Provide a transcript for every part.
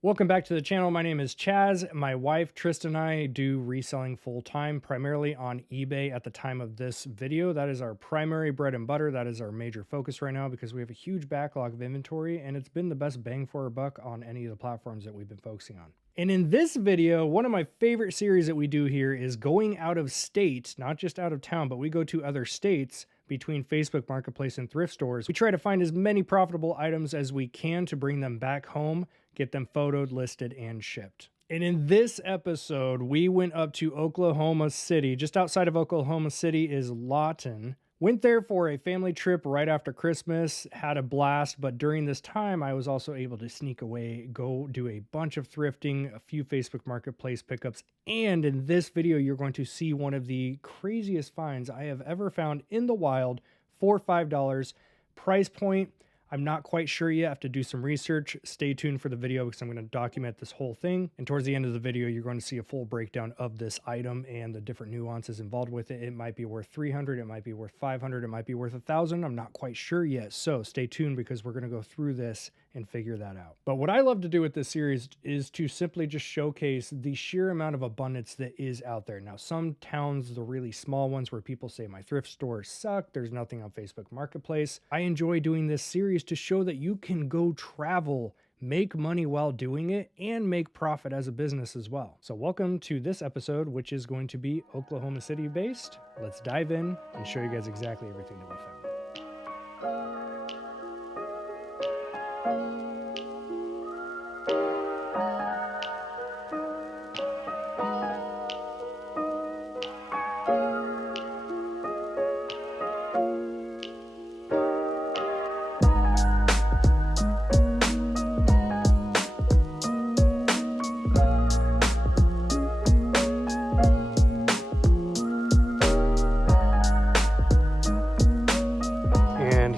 Welcome back to the channel. My name is Chaz. My wife Tristan and I do reselling full-time, primarily on eBay at the time of this video. That is our primary bread and butter. That is our major focus right now because we have a huge backlog of inventory and it's been the best bang for our buck on any of the platforms that we've been focusing on. And in this video, one of my favorite series that we do here is going out of state, not just out of town, but we go to other states between Facebook Marketplace and thrift stores. We try to find as many profitable items as we can to bring them back home, get them photoed, listed, and shipped. And in this episode, we went up to Oklahoma City. Just outside of Oklahoma City is Lawton. Went there for a family trip right after Christmas, had a blast, but during this time, I was also able to sneak away, go do a bunch of thrifting, a few Facebook Marketplace pickups, and in this video, you're going to see one of the craziest finds I have ever found in the wild for $5. Price point, I'm not quite sure yet. I have to do some research. Stay tuned for the video because I'm going to document this whole thing. And towards the end of the video, you're going to see a full breakdown of this item and the different nuances involved with it. It might be worth $300. It might be worth $500. It might be worth $1,000. I'm not quite sure yet. So stay tuned because we're going to go through this and figure that out. But what I love to do with this series is to simply just showcase the sheer amount of abundance that is out there. Now, some towns, the really small ones where people say my thrift stores suck, there's nothing on Facebook Marketplace. I enjoy doing this series to show that you can go travel, make money while doing it, and make profit as a business as well. So welcome to this episode, which is going to be Oklahoma City based. Let's dive in and show you guys exactly everything that we found.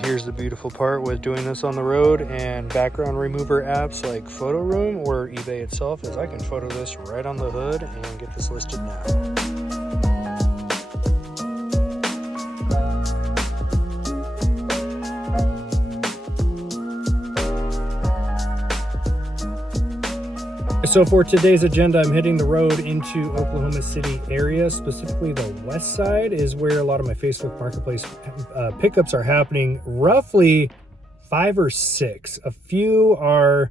Here's the beautiful part with doing this on the road and background remover apps like Photo Room or eBay itself is I can photo this right on the hood and get this listed now. So for today's agenda, I'm hitting the road into Oklahoma City area, specifically the west side is where a lot of my Facebook Marketplace pickups are happening, roughly 5 or 6. A few are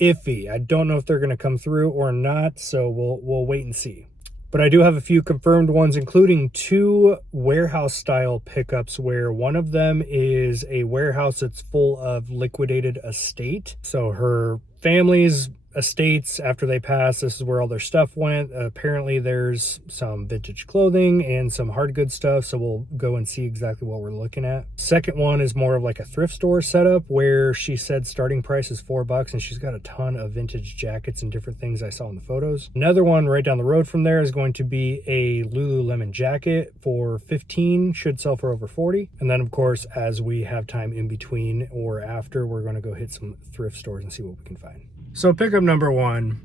iffy. I don't know if they're going to come through or not, so we'll wait and see. But I do have a few confirmed ones, including 2 warehouse style pickups where one of them is a warehouse that's full of liquidated estate. So her family's estates, after they pass, this is where all their stuff went. Apparently there's some vintage clothing and some hard goods stuff, so we'll go and see exactly what we're looking at. Second one is more of like a thrift store setup where she said starting price is $4 and she's got a ton of vintage jackets and different things I saw in the photos. Another one right down the road from there is going to be a Lululemon jacket for $15, should sell for over $40. And then of course, as we have time in between or after, we're going to go hit some thrift stores and see what we can find. So pickup number 1,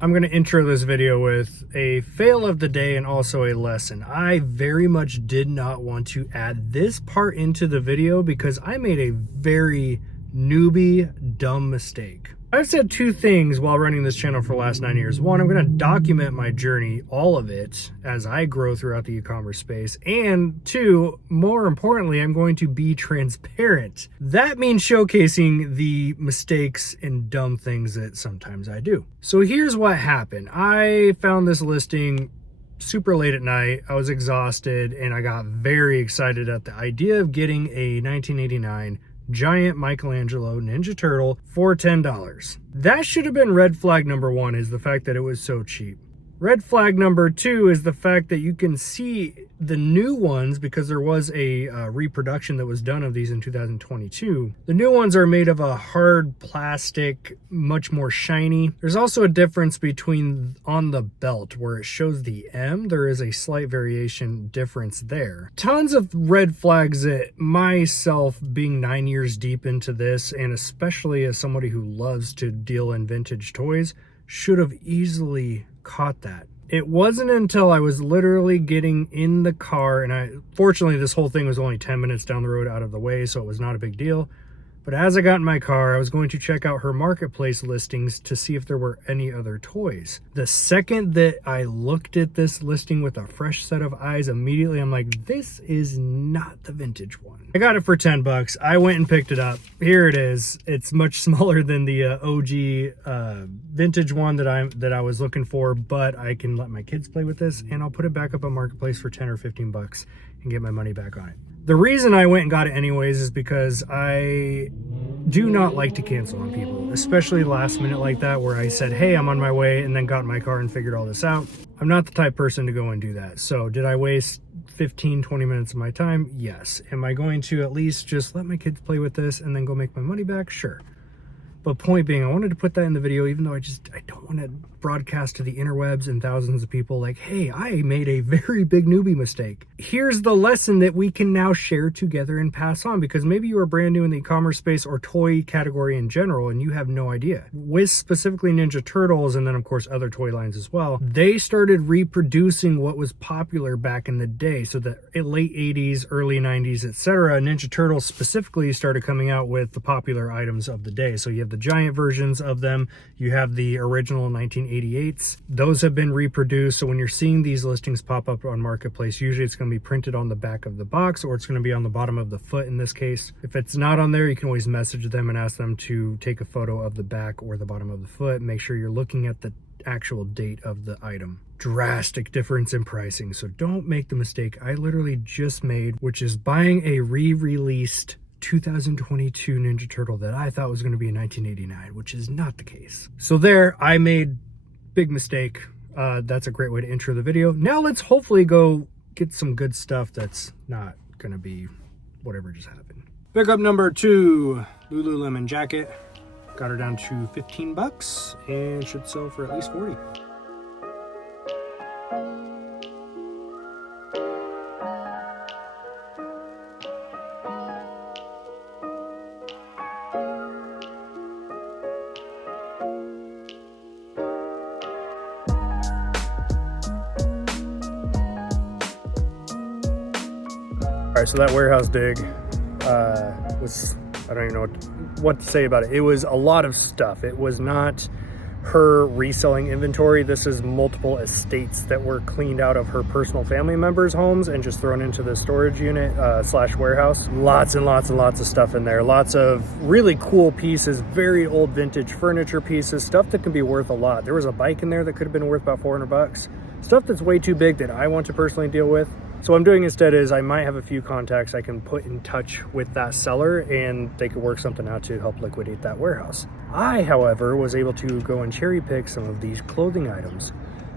I'm going to intro this video with a fail of the day and also a lesson. I very much did not want to add this part into the video because I made a very newbie, dumb mistake. I've said 2 things while running this channel for the last 9 years. 1, I'm going to document my journey, all of it, as I grow throughout the e-commerce space. And 2, more importantly, I'm going to be transparent. That means showcasing the mistakes and dumb things that sometimes I do. So here's what happened. I found this listing super late at night. I was exhausted and I got very excited at the idea of getting a 1989 giant Michelangelo Ninja Turtle for $10. That should have been red flag number 1, is the fact that it was so cheap. Red flag number 2 is the fact that you can see the new ones, because there was a reproduction that was done of these in 2022. The new ones are made of a hard plastic, much more shiny. There's also a difference between on the belt where it shows the M. There is a slight variation difference there. Tons of red flags that myself, being 9 years deep into this, and especially as somebody who loves to deal in vintage toys, should have easily caught that. It wasn't until I was literally getting in the car, and fortunately this whole thing was only 10 minutes down the road out of the way, so it was not a big deal. But as I got in my car, I was going to check out her marketplace listings to see if there were any other toys. The second that I looked at this listing with a fresh set of eyes, immediately I'm like, this is not the vintage one. I got it for 10 bucks. I went and picked it up. Here it is. It's much smaller than the OG vintage one that I was looking for, but I can let my kids play with this, and I'll put it back up on marketplace for 10 or 15 bucks and get my money back on it. The reason I went and got it anyways is because I do not like to cancel on people, especially last minute like that, where I said, hey, I'm on my way, and then got in my car and figured all this out. I'm not the type of person to go and do that. So did I waste 15, 20 minutes of my time? Yes. Am I going to at least just let my kids play with this and then go make my money back? Sure. But point being, I wanted to put that in the video, even though I don't want to broadcast to the interwebs and thousands of people like, hey, I made a very big newbie mistake. Here's the lesson that we can now share together and pass on, because maybe you are brand new in the e-commerce space or toy category in general and you have no idea. With specifically Ninja Turtles, and then of course other toy lines as well, they started reproducing what was popular back in the day. So the late 80s, early 90s, etc. Ninja Turtles specifically started coming out with the popular items of the day. So you have the giant versions of them, you have the original 1988s. Those have been reproduced. So when you're seeing these listings pop up on marketplace, usually it's going to be printed on the back of the box, or it's going to be on the bottom of the foot in this case. If it's not on there, you can always message them and ask them to take a photo of the back or the bottom of the foot. Make sure you're looking at the actual date of the item. Drastic difference in pricing, so don't make the mistake I literally just made, which is buying a re-released 2022 Ninja Turtle that I thought was going to be in 1989, which is not the case. So there, I made big mistake. That's a great way to intro the video. Now let's hopefully go get some good stuff that's not going to be whatever just happened. Pickup number 2, Lululemon jacket. Got her down to 15 bucks and should sell for at least 40. All right, so that warehouse dig was, I don't even know what to say about it. It was a lot of stuff. It was not her reselling inventory. This is multiple estates that were cleaned out of her personal family members' homes and just thrown into the storage unit slash warehouse. Lots and lots and lots of stuff in there. Lots of really cool pieces, very old vintage furniture pieces, stuff that can be worth a lot. There was a bike in there that could have been worth about 400 bucks. Stuff that's way too big that I want to personally deal with. So what I'm doing instead is I might have a few contacts I can put in touch with that seller, and they could work something out to help liquidate that warehouse. I, however, was able to go and cherry pick some of these clothing items.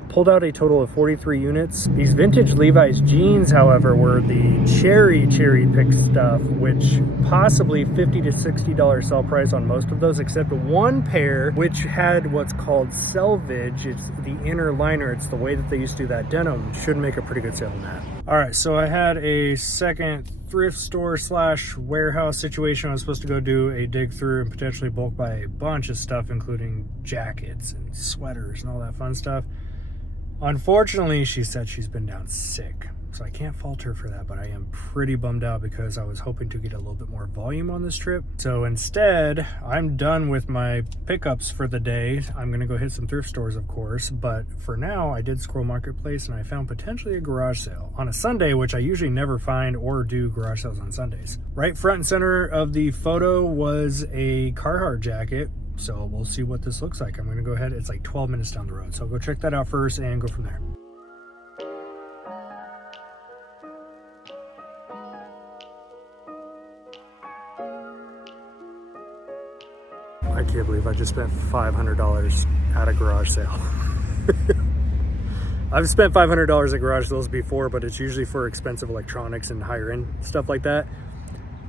Pulled out a total of 43 units. These vintage Levi's jeans, however, were the cherry pick stuff, which possibly $50 to $60 sell price on most of those, except one pair, which had what's called selvage. It's the inner liner. It's the way that they used to do that denim. Should make a pretty good sale on that. All right, so I had a second thrift store slash warehouse situation. I was supposed to go do a dig through and potentially bulk buy a bunch of stuff, including jackets and sweaters and all that fun stuff. Unfortunately, she said she's been down sick, so I can't fault her for that, but I am pretty bummed out because I was hoping to get a little bit more volume on this trip. So instead, I'm done with my pickups for the day. I'm gonna go hit some thrift stores, of course, but for now, I did scroll marketplace and I found potentially a garage sale on a Sunday, which I usually never find or do garage sales on Sundays. Right front and center of the photo was a Carhartt jacket. So we'll see what this looks like. I'm going to go ahead. It's like 12 minutes down the road. So I'll go check that out first and go from there. I can't believe I just spent $500 at a garage sale. I've spent $500 at garage sales before, but it's usually for expensive electronics and higher end stuff like that.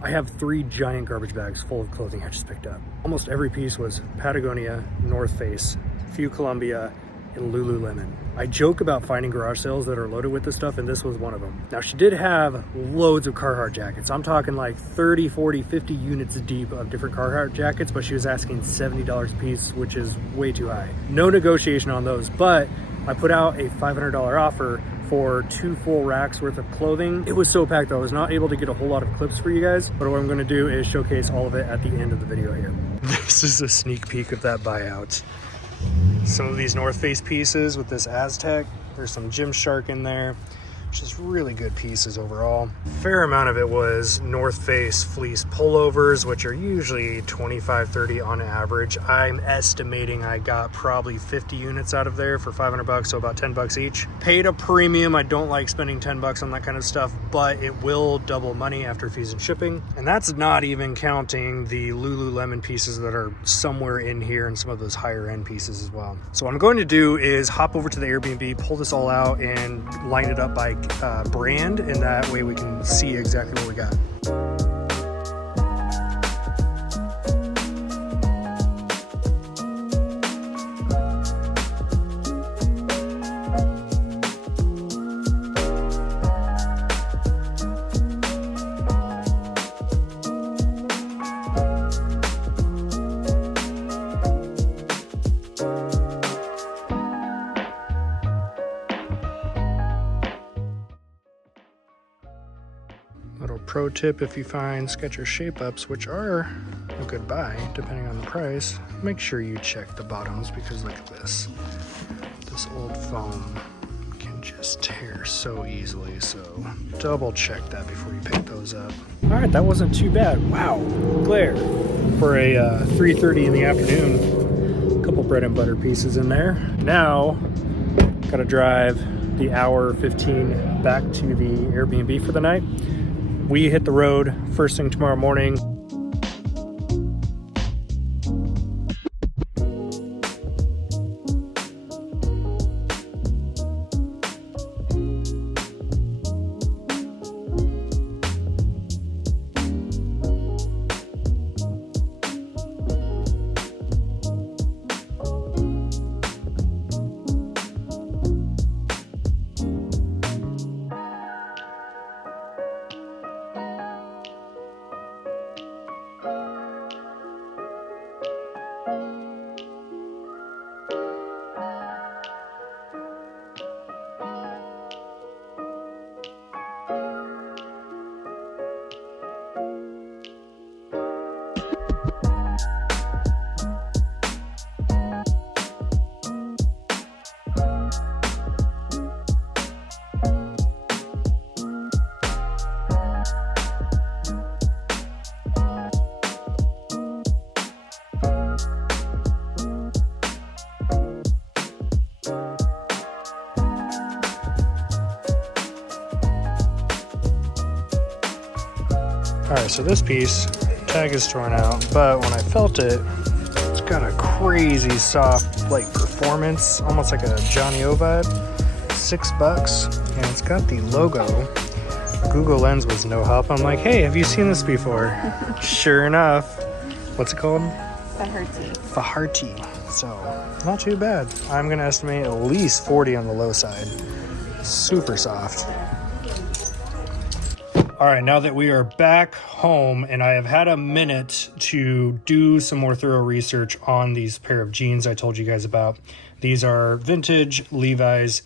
I have 3 giant garbage bags full of clothing I just picked up. Almost every piece was Patagonia, North Face, few Columbia, and Lululemon. I joke about finding garage sales that are loaded with this stuff, and this was one of them. Now, she did have loads of Carhartt jackets. I'm talking like 30, 40, 50 units deep of different Carhartt jackets, but she was asking $70 a piece, which is way too high. No negotiation on those, but I put out a $500 offer for 2 full racks worth of clothing. It was so packed though, I was not able to get a whole lot of clips for you guys, but what I'm gonna do is showcase all of it at the end of the video here. This is a sneak peek of that buyout. Some of these North Face pieces with this Aztec, there's some Gymshark in there, just really good pieces overall. Fair amount of it was North Face fleece pullovers, which are usually 25, 30 on average. I'm estimating I got probably 50 units out of there for 500 bucks, so about 10 bucks each. Paid a premium. I don't like spending 10 bucks on that kind of stuff, but it will double money after fees and shipping. And that's not even counting the Lululemon pieces that are somewhere in here and some of those higher end pieces as well. So what I'm going to do is hop over to the Airbnb, pull this all out and line it up by brand, and that way we can see exactly what we got. Little pro tip, if you find Skechers shape ups, which are a good buy depending on the price, make sure you check the bottoms, because look at this. This old foam can just tear so easily, so double check that before you pick those up. All right, that wasn't too bad. Wow, glare for a 3:30 in the afternoon. A couple bread and butter pieces in there. Now, gotta drive the hour 15 back to the Airbnb for the night. We hit the road first thing tomorrow morning. All right, so this piece, tag is torn out, but when I felt it, it's got a crazy soft, like, performance, almost like a Johnny O vibe. $6, and it's got the logo. Google Lens was no help. I'm like, hey, have you seen this before? Sure enough. What's it called? Faharti. So, not too bad. I'm gonna estimate at least 40 on the low side. Super soft. All right, now that we are back home and I have had a minute to do some more thorough research on these pair of jeans I told you guys about. These are vintage Levi's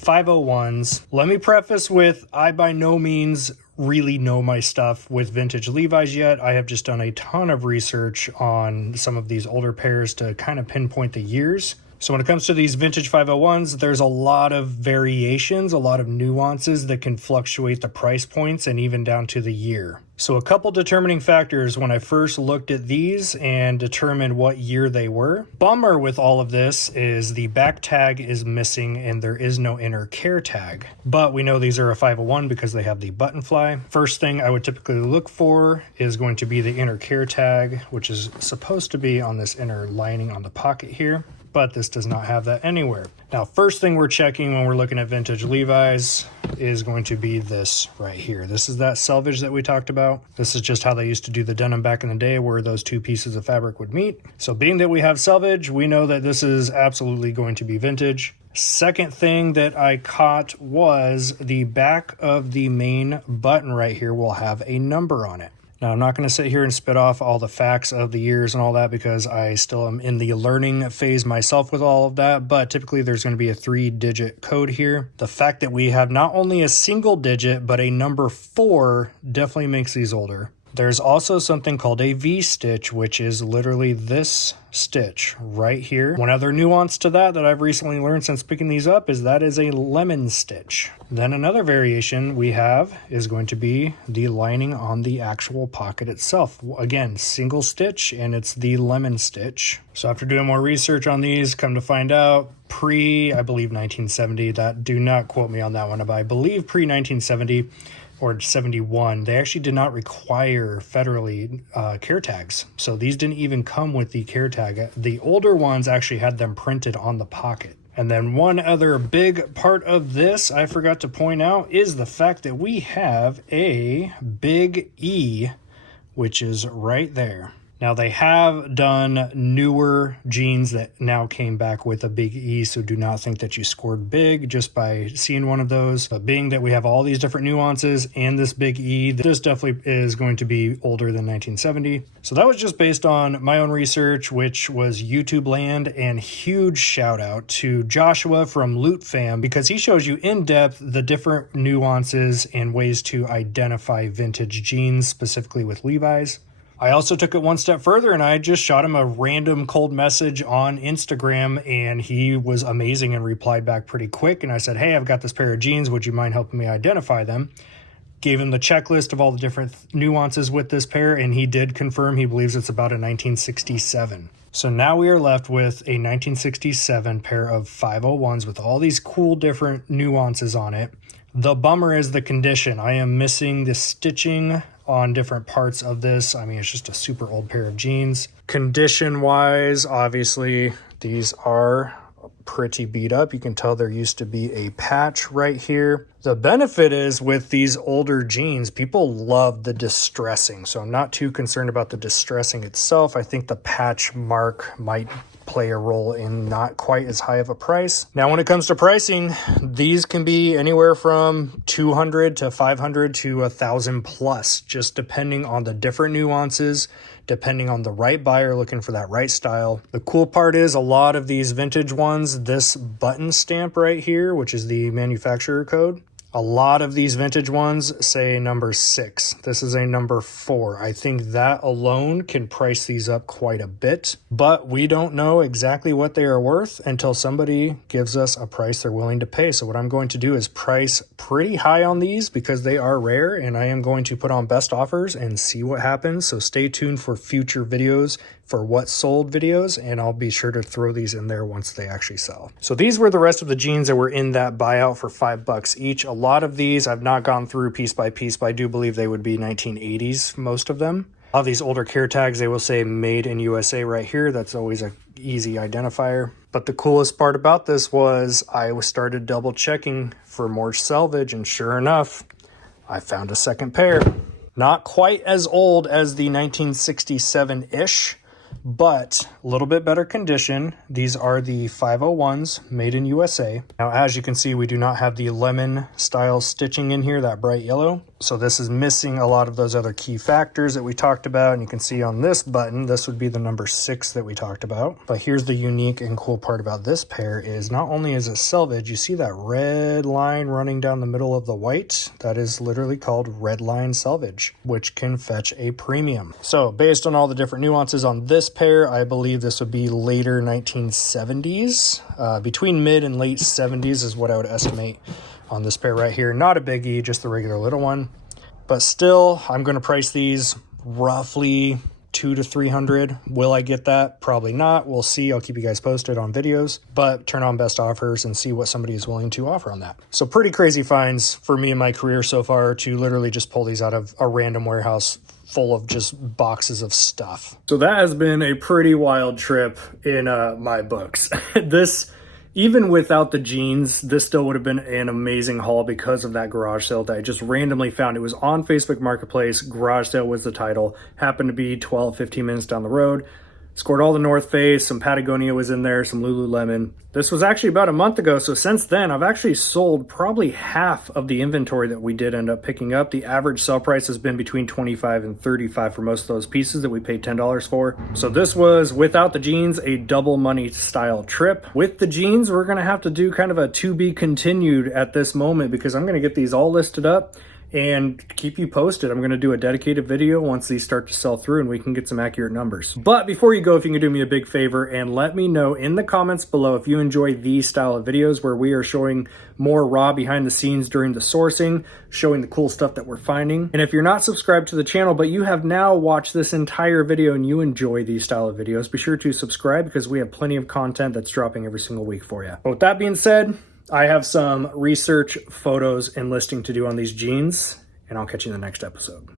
501s. Let me preface with, I by no means really know my stuff with vintage Levi's yet. I have just done a ton of research on some of these older pairs to kind of pinpoint the years. So when it comes to these vintage 501s, there's a lot of variations, a lot of nuances that can fluctuate the price points and even down to the year. So a couple determining factors when I first looked at these and determined what year they were. Bummer with all of this is the back tag is missing and there is no inner care tag. But we know these are a 501 because they have the button fly. First thing I would typically look for is going to be the inner care tag, which is supposed to be on this inner lining on the pocket here. But this does not have that anywhere. Now, first thing we're checking when we're looking at vintage Levi's is going to be this right here. This is that selvage that we talked about. This is just how they used to do the denim back in the day, where those two pieces of fabric would meet. So being that we have selvage, we know that this is absolutely going to be vintage. Second thing that I caught was the back of the main button right here will have a number on it. Now, I'm not going to sit here and spit off all the facts of the years and all that because I still am in the learning phase myself with all of that, but typically there's going to be a 3-digit code here. The fact that we have not only a single digit, but a number 4 definitely makes these older. There's also something called a V-stitch, which is literally this stitch right here. One other nuance to that I've recently learned since picking these up is that is a lemon stitch. Then another variation we have is going to be the lining on the actual pocket itself. Again, single stitch, and it's the lemon stitch. So after doing more research on these, come to find out I believe 1970, that do not quote me on that one, but I believe pre-1970 or 71, they actually did not require federally care tags. So these didn't even come with the care tag. The older ones actually had them printed on the pocket. And then one other big part of this I forgot to point out is the fact that we have a big E, which is right there. Now, they have done newer jeans that now came back with a big E, so do not think that you scored big just by seeing one of those. But being that we have all these different nuances and this big E, this definitely is going to be older than 1970. So that was just based on my own research, which was YouTube land, and huge shout out to Joshua from Loot Fam, because he shows you in depth the different nuances and ways to identify vintage jeans, specifically with Levi's. I also took it one step further and I just shot him a random cold message on Instagram, and he was amazing and replied back pretty quick. And I said, hey, I've got this pair of jeans. Would you mind helping me identify them? Gave him the checklist of all the different nuances with this pair, and he did confirm he believes it's about a 1967. So now we are left with a 1967 pair of 501s with all these cool different nuances on it. The bummer is the condition. I am missing the stitching on different parts of this. I mean, it's just a super old pair of jeans. Condition wise, obviously, these are pretty beat up. You can tell there used to be a patch right here. The benefit is with these older jeans, people love the distressing. So I'm not too concerned about the distressing itself. I think the patch mark might play a role in not quite as high of a price. Now, when it comes to pricing, these can be anywhere from 200 to 500 to 1,000 plus, just depending on the different nuances, depending on the right buyer looking for that right style. The cool part is a lot of these vintage ones, this button stamp right here, which is the manufacturer code, a lot of these vintage ones say number 6. This is a number 4. I think that alone can price these up quite a bit, but we don't know exactly what they are worth until somebody gives us a price they're willing to pay. So what I'm going to do is price pretty high on these because they are rare, and I am going to put on best offers and see what happens. So stay tuned for future videos for what sold videos, and I'll be sure to throw these in there once they actually sell. So these were the rest of the jeans that were in that buyout for $5 each. A lot of these I've not gone through piece by piece, but I do believe they would be 1980s, most of them. All these older care tags, they will say made in USA right here. That's always an easy identifier. But the coolest part about this was I started double checking for more salvage, and sure enough, I found a second pair. Not quite as old as the 1967-ish, but a little bit better condition. These are the 501s made in USA. Now, as you can see, we do not have the lemon style stitching in here, that bright yellow. So this is missing a lot of those other key factors that we talked about. And you can see on this button, this would be the number 6 that we talked about. But here's the unique and cool part about this pair is not only is it selvage, you see that red line running down the middle of the white? That is literally called red line selvage, which can fetch a premium. So based on all the different nuances on this pair, I believe this would be later 1970s. Between mid and late 70s is what I would estimate on this pair right here. Not a biggie, just the regular little one. But still, I'm going to price these roughly $200 to $300. Will I get that? Probably not. We'll see. I'll keep you guys posted on videos, but turn on best offers and see what somebody is willing to offer on that. So pretty crazy finds for me in my career so far to literally just pull these out of a random warehouse full of just boxes of stuff. So that has been a pretty wild trip in my books. Even without the jeans, this still would have been an amazing haul because of that garage sale that I just randomly found. It was on Facebook Marketplace. Garage sale was the title. Happened to be 12, 15 minutes down the road. Scored all the North Face, some Patagonia was in there, some Lululemon. This was actually about a month ago, so since then I've actually sold probably half of the inventory that we did end up picking up. The average sell price has been between $25 and $35 for most of those pieces that we paid $10 for. So this was, without the jeans, a double money style trip. With the jeans, we're gonna have to do kind of a to be continued at this moment, because I'm gonna get these all listed up and keep you posted. I'm going to do a dedicated video once these start to sell through and we can get some accurate numbers. But before you go, if you can do me a big favor and let me know in the comments below if you enjoy these style of videos where we are showing more raw behind the scenes during the sourcing, showing the cool stuff that we're finding. And if you're not subscribed to the channel, but you have now watched this entire video and you enjoy these style of videos, be sure to subscribe, because we have plenty of content that's dropping every single week for you. But with that being said, I have some research, photos, and listing to do on these jeans, and I'll catch you in the next episode.